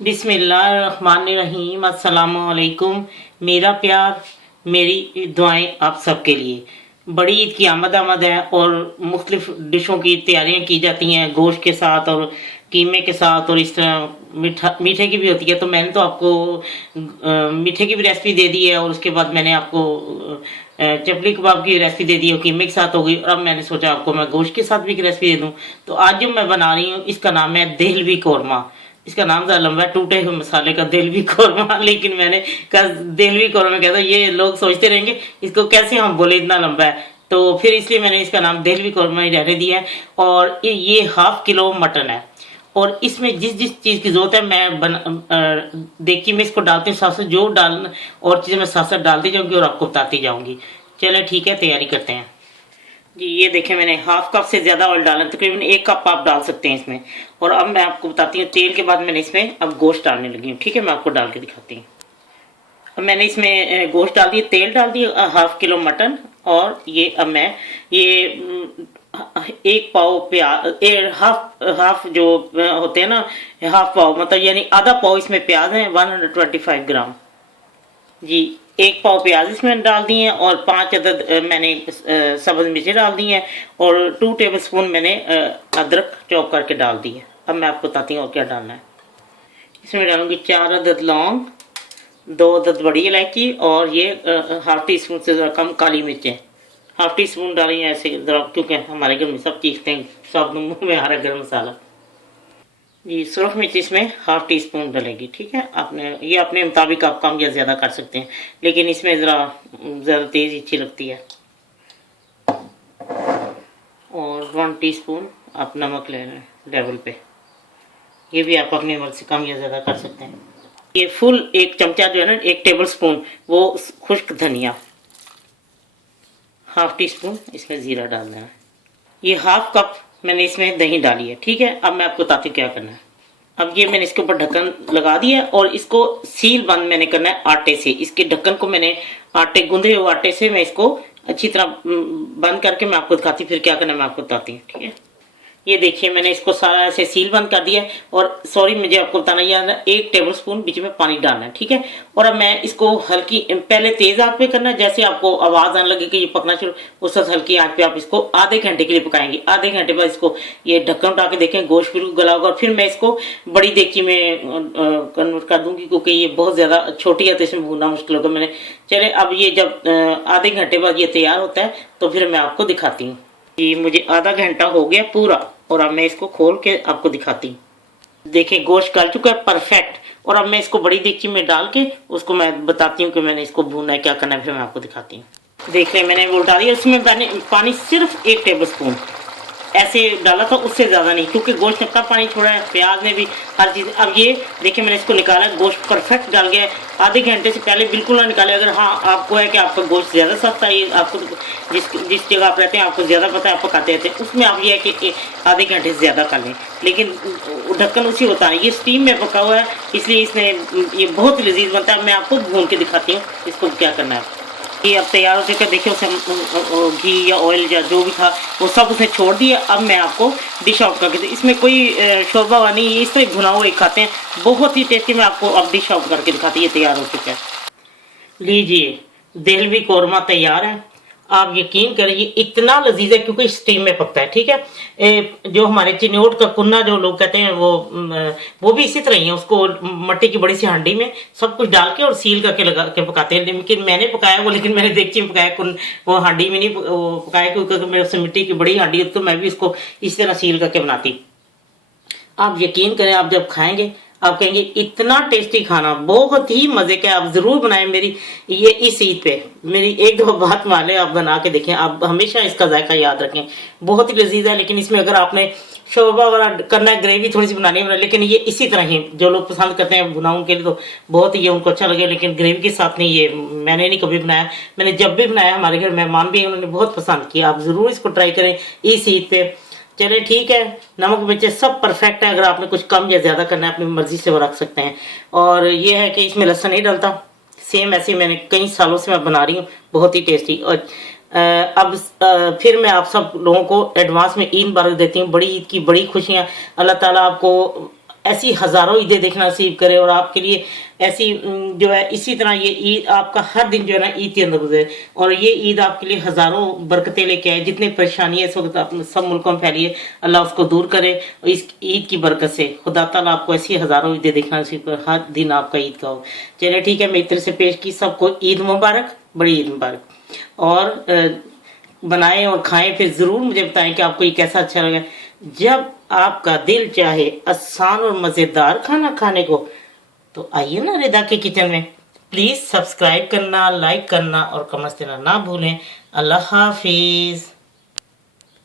बिस्मिल्लाहिर्रहमानिर्रहीम। अस्सलामुअलैकुम। मेरा प्यार, मेरी दुआएं आप सबके लिए। बड़ी ईद की आमद आमद है और मुख्तलिफ डिशों की तैयारियां की जाती हैं गोश्त के साथ और कीमे के साथ, और इस तरह मीठे की भी होती है। तो मैंने तो आपको मीठे की भी रेसिपी दे दी है, और उसके बाद मैंने आपको चपली कबाब की रेसिपी दे दी है, कीमे के साथ हो गई। और अब मैंने सोचा आपको मैं गोश्त के साथ भी एक रेसिपी दे दूं। तो आज जो मैं बना रही हूँ इसका नाम है देहलवी कौरमा। इसका नाम ज़्यादा लंबा है, टूटे हुए मसाले का देहलवी कौरमा, लेकिन मैंने कहा देहलवी कौरमा कहता ये लोग सोचते रहेंगे इसको कैसे हम बोले, इतना लंबा है। तो फिर इसलिए मैंने इसका नाम देहलवी कौरमा ही रहने दिया है। और ये 1/2 किलो मटन है, और इसमें जिस जिस चीज़ की ज़रूरत है मैं देखिए मैं इसको डालती हूँ, साथ साथ जो डालना और चीज़ें मैं साथ साथ डालती जाऊँगी और आपको बताती जाऊँगी। चलें ठीक है, तैयारी करते हैं जी। ये देखें मैंने 1/2 कप से ज़्यादा ऑयल डाला, तकरीबन 1 कप आप डाल सकते हैं इसमें। और अब मैं आपको बताती हूँ तेल के बाद मैंने इसमें अब गोश्त डालने लगी हूँ। ठीक है, मैं आपको डाल के दिखाती हूँ। अब मैंने इसमें गोश्त डाल दिया, तेल डाल दिया, 1/2 किलो मटन। और ये अब मैं ये 1 पाव प्याज, हाफ जो होते हैं ना, 1/2 पाव मतलब यानी आधा पाव इसमें प्याज है, 125 ग्राम जी। 1 पाव प्याज इसमें डाल दिए हैं, और 5 अदद मैंने सब्ज मिर्ची डाल दी हैं, और 2 टेबलस्पून मैंने अदरक चॉप करके डाल दी है। अब मैं आपको बताती हूँ और क्या डालना है। इसमें डालूंगी 4 अदद लौंग, 2 अदद बड़ी इलायची, और ये 1/2 टी-स्पून से ज़रा कम काली मिर्चें। 1/2 टी-स्पून डाली है ऐसे ज़रा, क्योंकि हमारे घर में सब चीखते हैं, सब मुँह में आ रहा है गर्म मसाला जी। सुरख मिर्च इसमें 1/2 टी-स्पून डलेगी। ठीक है, आपने ये अपने मुताबिक आप कम या ज़्यादा कर सकते हैं, लेकिन इसमें ज़्यादा तेज़ अच्छी लगती है। और 1 टीस्पून आप नमक ले लें लेवल पे, ये भी आप अपनी मर्ज़ी से कम या ज़्यादा कर सकते हैं। ये फुल 1 चमचा जो है ना, 1 टेबल स्पून वो खुश्क धनिया, 1/2 टी-स्पून इसमें ज़ीरा डालना है। ये 1/2 कप मैंने इसमें दही डाली है। ठीक है, अब मैं आपको बताती हूँ क्या करना है। अब ये मैंने इसके ऊपर ढक्कन लगा दिया, और इसको सील बंद मैंने करना है आटे से। इसके ढक्कन को मैंने गूंदे हुए आटे से मैं इसको अच्छी तरह बंद करके मैं आपको दिखाती हूँ फिर क्या करना है, मैं आपको बताती हूँ। ठीक है, ये देखिए मैंने इसको सारा ऐसे सील बंद कर दिया है। और सॉरी, मुझे आपको बताना याद है, 1 टेबलस्पून बीच में पानी डालना है। ठीक है, और अब मैं इसको हल्की, पहले तेज आंच पे करना है, जैसे आपको आवाज आने लगे कि ये पकना शुरू, उस वक्त हल्की आंच पे आप इसको आधे घंटे के लिए पकाएंगे। आधे घंटे बाद इसको ये ढक्कन उठा के देखें, गोश्त बिल्कुल गला होगा। और फिर मैं इसको बड़ी देगची में कन्वर्ट कर दूंगी, क्योंकि ये बहुत ज्यादा छोटी है तो इसमें भूनना मुश्किल होगा। मैंने चले अब ये जब आधे घंटे बाद ये तैयार होता है तो फिर मैं आपको दिखाती हूँ। ये मुझे आधा घंटा हो गया पूरा, और अब मैं इसको खोल के आपको दिखाती हूँ। देखिए गोश्त गल चुका है परफेक्ट। और अब मैं इसको बड़ी देगची में डाल के उसको मैं बताती हूँ कि मैंने इसको भूनना है, क्या करना है, फिर मैं आपको दिखाती हूँ। देख लें मैंने वो डाली, उसमें मैंने पानी सिर्फ 1 टेबलस्पून ऐसे डाला था, उससे ज़्यादा नहीं, क्योंकि गोश्त ने कब पानी छोड़ा है, प्याज ने भी, हर चीज़। अब ये देखिए मैंने इसको निकाला, गोश्त परफेक्ट डाल गया है। आधे घंटे से पहले बिल्कुल ना निकाले। अगर हाँ आपको है कि आपका गोश्त ज़्यादा सस्ता है, आपको जिस जगह आप रहते हैं आपको ज़्यादा पता है, आप पकाते रहते हैं, उसमें आप ये है कि आधे घंटे से ज़्यादा कर लें। लेकिन ढक्कन उसी होता है, ये स्टीम में पका हुआ है, इसलिए इसमें ये बहुत लजीज बनता है। मैं आपको भून के दिखाती हूँ इसको क्या करना है। ये अब तैयार हो चुका है, देखिए उसे घी या ऑयल या जो भी था वो सब उसने छोड़ दिया। अब मैं आपको डिश आउट करके, इसमें कोई शोरबा वाला नहीं, इस तरह भुना हुआ ही खाते हैं, बहुत ही टेस्टी। मैं आपको अब डिश आउट करके दिखाती हूँ, ये तैयार हो चुका है। लीजिए देहलवी कौरमा तैयार है। आप यकीन करिए इतना लजीज है, क्योंकि स्टीम में पकता है। ठीक है, जो हमारे चिन्नौट का कुन्ना जो लोग कहते हैं वो भी इसी तरह ही है, उसको मट्टी की बड़ी सी हांडी में सब कुछ डाल के और सील करके लगा के पकाते हैं। लेकिन मैंने पकाया वो, लेकिन मैंने देगची में पकाया, वो हांडी में नहीं पकाया, क्योंकि मेरे से मिट्टी की बड़ी हांडी है, तो मैं भी इसको इस तरह सील करके बनाती। आप यकीन करें, आप जब खाएंगे आप कहेंगे इतना टेस्टी खाना, बहुत ही मजे का। आप जरूर बनाएं मेरी ये इस ईद पे। मेरी 1-2 बात मान लें, आप बना के देखें, आप हमेशा इसका जायका याद रखें, बहुत ही लजीज है। लेकिन इसमें अगर आपने शोरबा वाला करना है, ग्रेवी थोड़ी सी बनानी है, लेकिन ये इसी तरह ही जो लोग पसंद करते हैं बुनाऊं के लिए तो बहुत ही ये उनको अच्छा लगे, लेकिन ग्रेवी के साथ नहीं। ये मैंने नहीं कभी बनाया, मैंने जब भी बनाया हमारे घर मेहमान भी उन्होंने बहुत पसंद किया। आप जरूर इसको ट्राई करें इस ईद पे। चले ठीक है, नमक मिर्च सब परफेक्ट है। अगर आपने कुछ कम या ज्यादा करना है अपनी मर्जी से वो रख सकते हैं। और ये है कि इसमें लहसुन नहीं डलता, सेम ऐसे मैंने कई सालों से मैं बना रही हूँ, बहुत ही टेस्टी। और अब फिर मैं आप सब लोगों को एडवांस में ईद मुबारक देती हूँ। बड़ी ईद की बड़ी खुशियाँ, अल्लाह ताला आपको ऐसी हजारों ईदें देखना नसीब करे और आपके लिए ऐसी जो है इसी तरह ये ईद आपका हर दिन जो है ना ईद के अंदर गुजरे और ये ईद आपके लिए हजारों बरकतें लेके आए। जितनी परेशानी है इस वक्त आप सब मुल्कों में फैली है, अल्लाह उसको दूर करे और इस ईद की बरकत से खुदा ताला आपको ऐसी हजारों ईदें देखना नसीब करे, हर दिन आपका ईद का हो। चलिए ठीक है, मेरी तरफ से पेश की सबको ईद मुबारक, बड़ी ईद मुबारक। और बनाएं और खाएं, फिर जरूर मुझे बताएं कि आपको ये कैसा अच्छा लगा। जब आपका दिल चाहे आसान और मजेदार खाना खाने को तो आइए ना रिदा के किचन में। प्लीज सब्सक्राइब करना, लाइक करना और कमेंट्स देना ना भूलें। अल्लाह हाफिज।